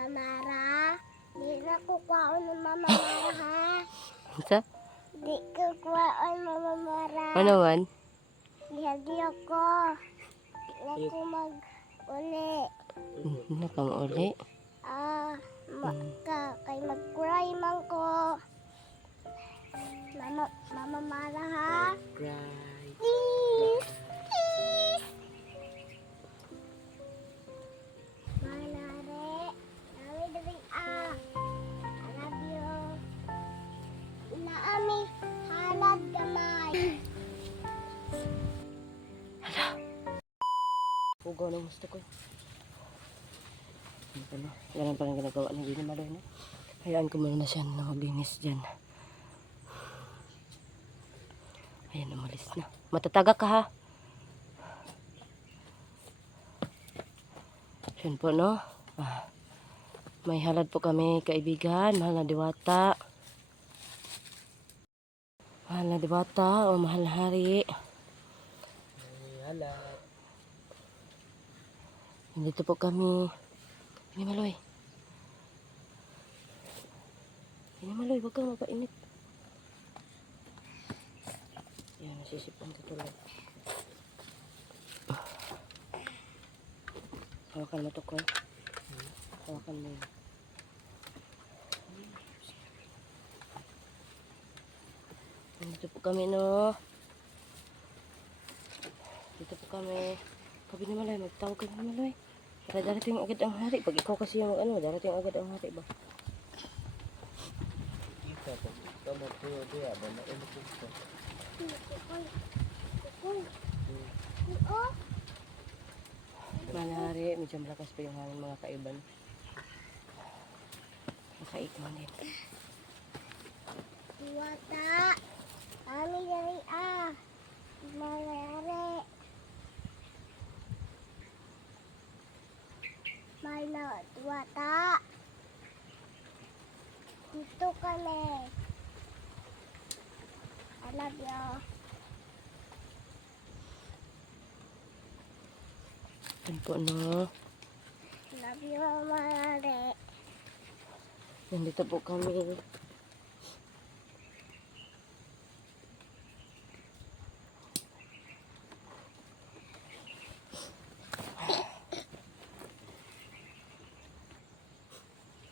Mama Mara. Di na kukuhaon ng Mama Mara, ha? Sa? Di kukuhaon Mama Mara. Ano man? Di ako. Di na ko mag-uli. Ano kang uli? Kay mag-cry man ko. Mama Mara, ha? Cry. Please. Please. Manare. Nawi dari I love you. Naami halad gamay. Pugaw ng gusto ko. Ano pa na? Ganun pa rin ginagawa ng Gini Maloy na. Hayaan ko muna siya na mabinis dyan. Ayan, umalis na. Matataga ka ha. Yan po no. May halad po kami kaibigan. Mahal na diwata. Mahal na diwata o mahal na hari. Hala. Nandito po kami. Gini Maloy. Gini Maloy, wag kang mapainit. Yan, nasisipon ka tuloy. Hawakan mo to, Koy. Hawakan mo yun. Dito po kami, no. Dito po kami. Kabi na Maloy, magtawag ka na Maloy. Para darating agad ang hari. Pag ikaw kasi yung ano, darating agad ang hari ba? Kita po. Tama po dia. Bana ini po. Manari, medyo malakas pa yung hangin mga kaiban. Makaikman din. Diwata. Ami dari Manare. Mana Diwata. Dito kami. I love you. Yan po, no. Love you, Manare. Nandito po kami.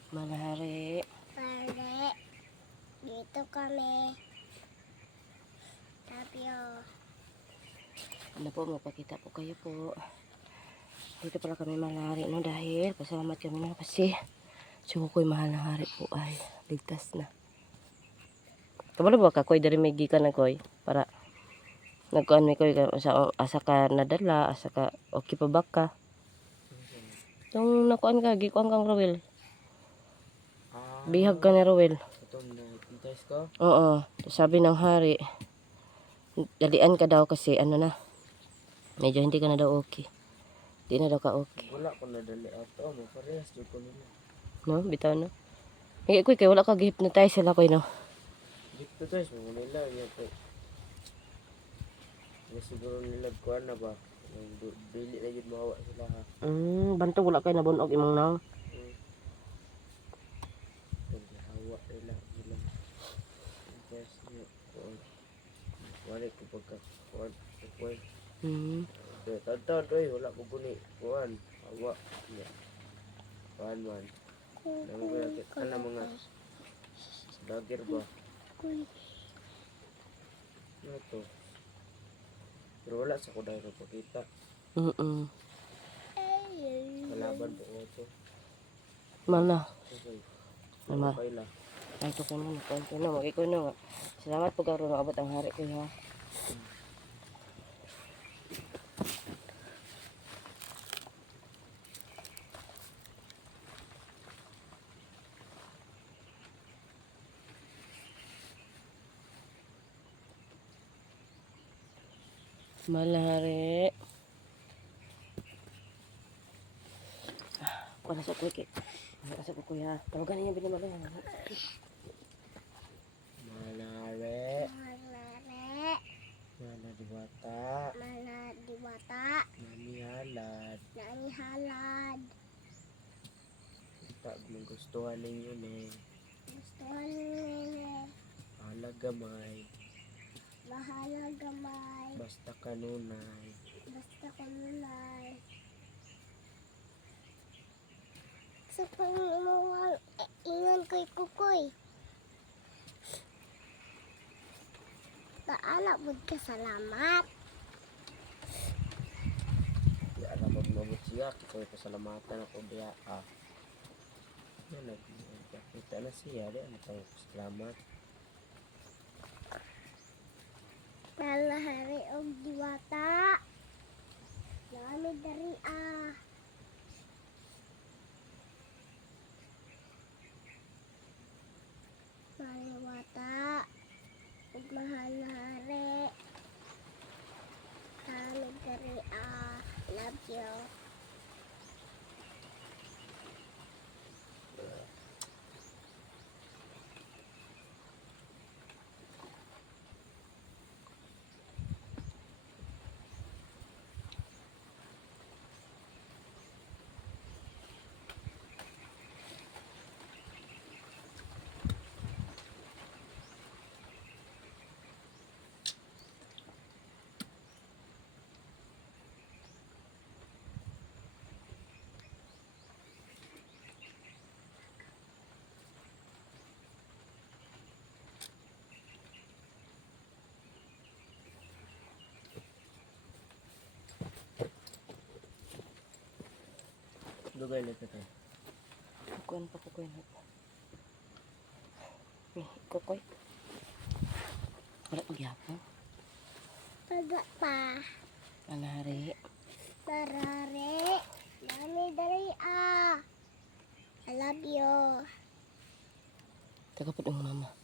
Manari. Mare. Dito kami. Love you. Ano po, mapakita po kayo po. Dito pala kami malari, no, dahil pasalamat kami na kasi suko ko'y mahal na hari po ay ligtas na. Kabalo ba ka, Koy, dari may gikan na, Koy? Para nagkuhan may Koy, asa ka nadala, asa ka, okay pa ba ka? Yung nakuhan ka, gikuhan kang Rowel. Bihag ka ni Rowel. Ito na pintas ko. Oo, sabi ng hari, dalian ka daw kasi ano na, medyo hindi ka na daw okay. Hindi na daw ka okay. Wala ko na dali ato. Mo parehas jud ko nila. No, bitaw no. Ngay Koy, kay wala ka gihipnotize sila Koy no. Dito guys, mo nila ya po. Ya siguro nila kuan na ba. Dili na jud mahawa sila ha. Bantog wala kay nabunog imong nang. Hawa nila sila. Pintas niya kuan. Wala ko pagka kuan. Kuan. Tantang doy wala ko guni kuan hawa niya kuan man namo ba ana mga dagger ba to pero wala sa ko daw pakita kalaban po ko to Mana? mama kaila Ay to kuno na kuan kuno magikoy no. Salamat po karon abot ang hari ko ha. Malari. Wala sa kuy. Wala sa kuy ha. Tawagan niya binamala. Manare Manare. mana diwata Mana Diwata. nani halad Nani halad. ito bata, gustuhan ninyo ni. Gustuhan nila. Bahala gamay. Bahala gamay. Basta kanunay. Basta kunulay. Sa pangimuwang ingon ko'y kukoy. Taala bud ka salamat. Di alam magmamot siya. Kaya pasalamatan ako diya. Yan, nagkakita na siya. Di ano tayo salamat. Malahari og diwata. Nami dari Maliwata. Ug mahal na hari. Nami dari love you. Dugay na kita. Kukuan pa kukuan na. Kukoy. Wala magyapon. Paga pa. Manari. Marare. Nami dari I love you. Taga po ang mama.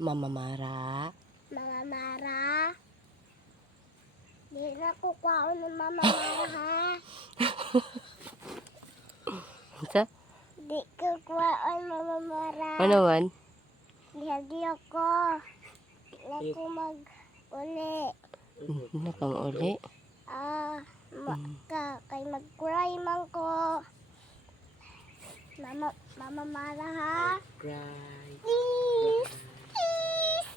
Mama Mara. Mama Mara. Di na ko kwaon ng Mama Mara ha. Sa? Di ko kwaon Mama Mara. Ano man? Lihagi ako. Di na ko mag-uli. Nakang uli. Kay mag-cry man ko. Mama Mara ha. Cry. Please. Please.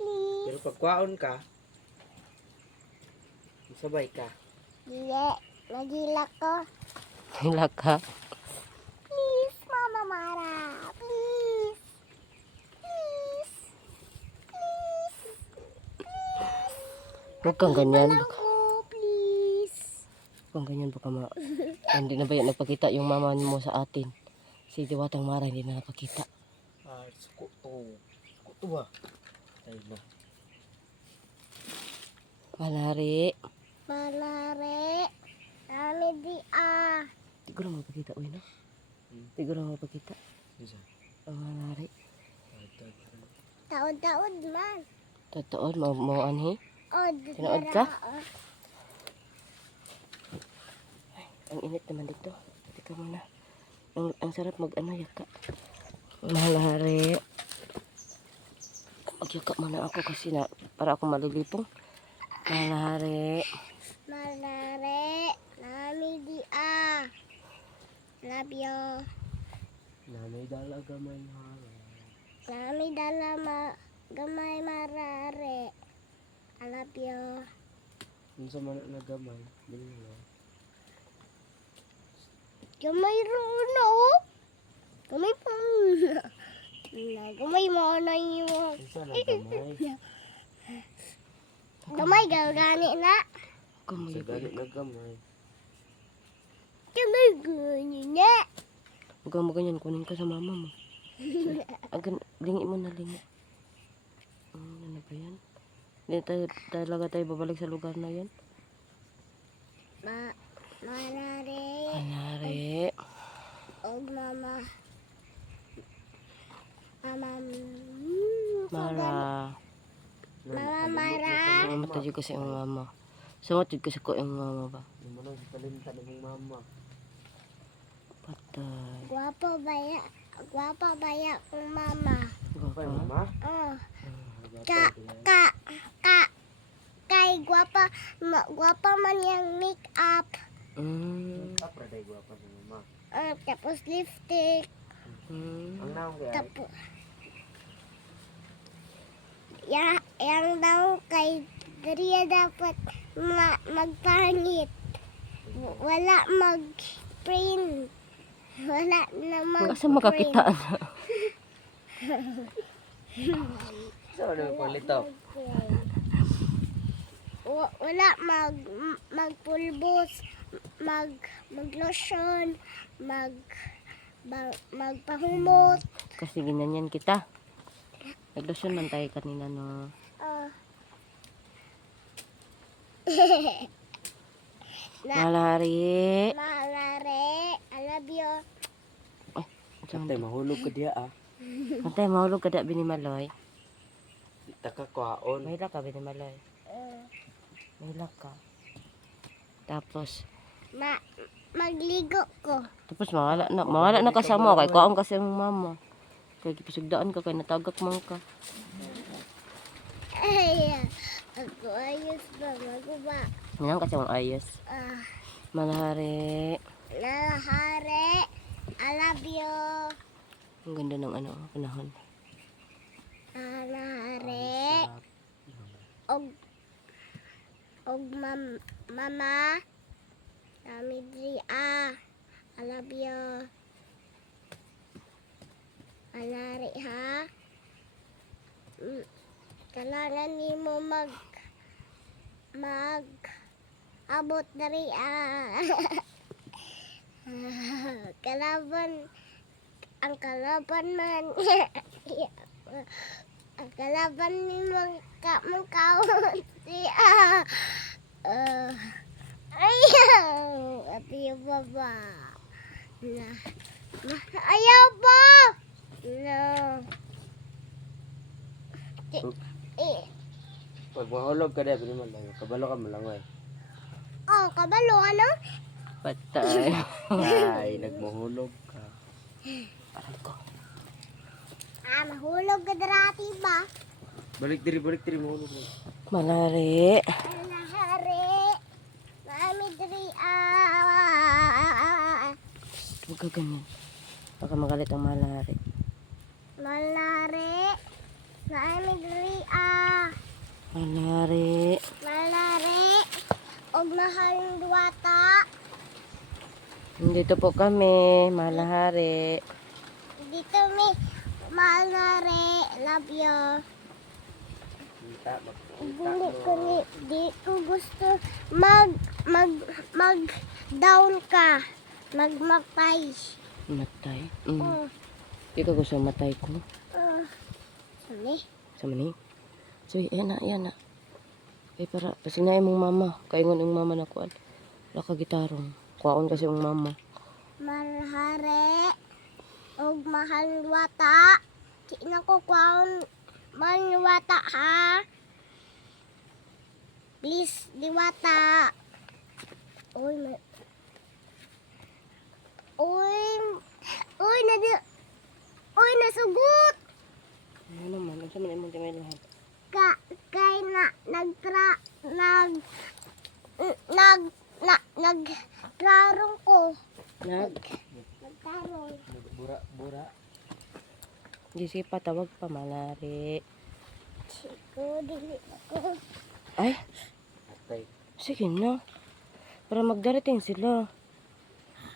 Please. Pero pagkwaon ka, sabay ka. Dili. Nagila ko. Hila ka. Please, Mama Mara. Please. Please. Please. Huwag kang ganyan. Ako, please. Huwag kang ganyan baka hindi na ba yan nagpakita yung mama mo sa atin. Si Diwatang Mara hindi na napakita. Suko to. Suko to ba? Ay na. Manari. Malare. Nami di Siguro mapakita. Uy na. Siguro mapakita. Isa. Ang manari. Taod-taod man. Totoo. Mau anhi. Tinood Dara, ka? Ang init naman dito. Teka muna. Ang sarap mag-ano yaka. Manari. Magyaka muna ako kasi na para ako malilipong. Manari. Malare. Nami di love you. Nanay dalaga may hala. Nami dala gamay marare. I love you. Kung sa manak na gamay, bilhin. Gamay rono. Gamay pa. Gamay mo na yun. Kung sa na gamay. Gamay gani na. Kamu Sa galit na gamay. Gamay gani na. Huwag kang maganyan, kunin ka sa mama mo. Lingi mo na, lingi. Ano ba yan? Hindi talaga tayo babalik sa lugar na yan. Malare. Manari. Og mama. Mama. Mara. Mama Mara. Mamatay dyan kasi ang mama. Sangot dyan kasi ko ang mama ba? Hindi mo lang kalimta ng mama. Patay. Guwapa baya kong mama. Kay mama? Kay guwapa man yung make up. makeup. Apa day gua pa sa mama. Tapos lipstick. Ang naong kaya Tapos, yang daw kay Daria dapat magpangit. Wala mag-print. Wala na Asa makakitaan? so ano ko litop. Wala magpulbos, maglotion, magpahumot. Kasi ginanyan kita. Naglotion man tayo kanina, no? Malari. Malare, I love you. Tay mahulog ka diya ah. Antay, mahulog ka da, Binimaloy. Taka kwaon. Mahila ka, Binimaloy. Mahila ka. Tapos, Magligo ko. tapos mawala na kasama kay kaon kasi ang mama. Kay gipisugdaan ka kay natagak man ka. Ay, ako ayos ba? Maguba. Yan kasi ang ayos. Malari. Lalahari, I love you. Ang ganda ng panahon. Lalahari. Og mama. Namidri I love you. Alari ha. Kailangan ni mo abot dari kalaban ang kalaban man ang kalaban ni magkawon siya ayaw ati baba na ayaw ba no Pag mahulog ka diya biniman lang. Kabalo ka malangoy. kabalo ano Patay. Ay, nagmahulog ka. Aray ko. mahulog ka darati ba Balik diri mahulog mo. Malari. Alahari mami diri Huwag ka ganyan. Baka magalit ang malari. malari mami diri Malari. malari og mahal duwata Dito po kami. Malari. dito mi malari love you Kita Dili ko di ko gusto mag down ka. Magmatay. Matay. Di ka gusto matay ko. Sali. Sa mani. So, yan na. Eh, para, pasinayin mong mama. Kaingon yung mama na kuan. Wala ka gitarong. Kuwaon kasi yung mama. Marhare. Og mahal wata. Kina ko kwaon mahal wata ha. Please, diwata. Uy, Uy, nasugot. Ano naman? Ano sa man imong timay lahat? Kay nagtarong ko. Nagtarong. bura. Di sige pa, tawag pa, malari. Siko, dili ako. Ay, Tay. sige na. Para magdarating sila.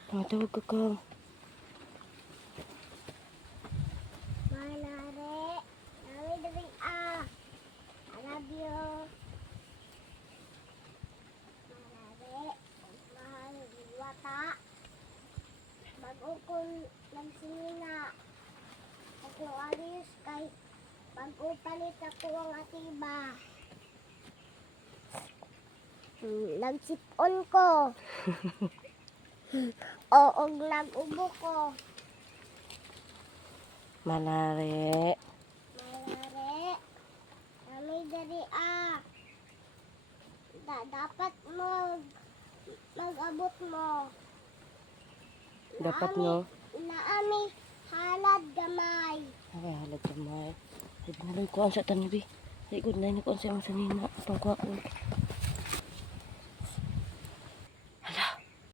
Tawag ka. Malare. Nami diri I love you. Malare. Mahal wata. Mag-ukol nagsimina. Ako alis kay pag-upalit ako ang atiba. Nagsipon ko. O nag-ubo ko. Malari. Malare. Nami dari dapat mag-abot mo. Dapat no. Naami halad gamay. Okay, halad kamay. Di ba naloy kuan sa tanibi? Di good na ni kuan sa imong sanina. Pangkuan.